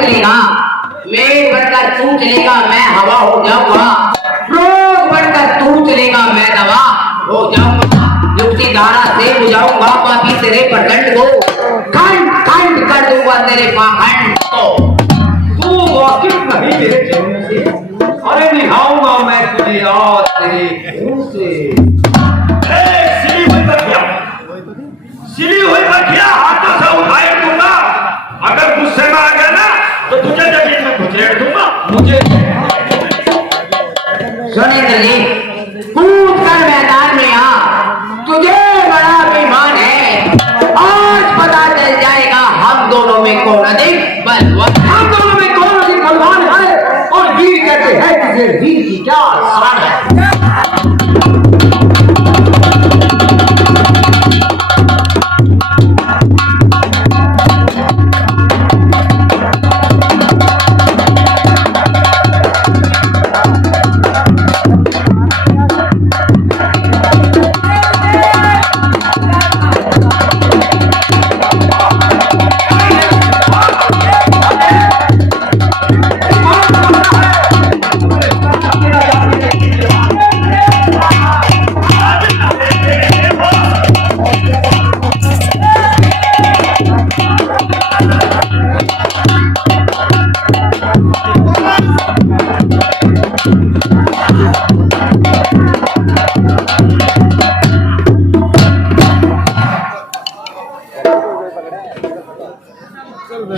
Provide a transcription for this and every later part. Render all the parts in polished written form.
चलेगा, मेघ बनकर तू चलेगा, मैं हवा हो जाऊंगा, रोग बनकर तू चलेगा, मैं दवा हो जाऊंगा, युक्ति धारा से बुझाऊंगा पापी तेरे प्रचंड को, खंड खंड कर दूंगा तेरे पाखंड को। तू वाकिफ नहीं मेरे चेहरे से, अरे निभाऊंगा मैं तुझे आज तेरे मुंह से। सिली हुई बखिया हाथों से उठाए दूंगा, अगर गुस्से में आ गया ना तो तुझे जमीन में घुसेड़ दूंगा। मुझे सुरेंद्र जी, कूद कर मैदान में आ, तुझे बड़ा अभिमान है, आज पता चल जाएगा हम दोनों में कौन अधिक बलवान, हम दोनों में कौन अधिक बलवान है, और वीर कहते हैं कि वीर की क्या शान है।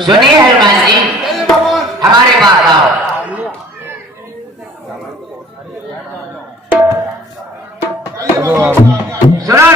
सुनिए हनुमान जी, हमारे पास आओ। सुनो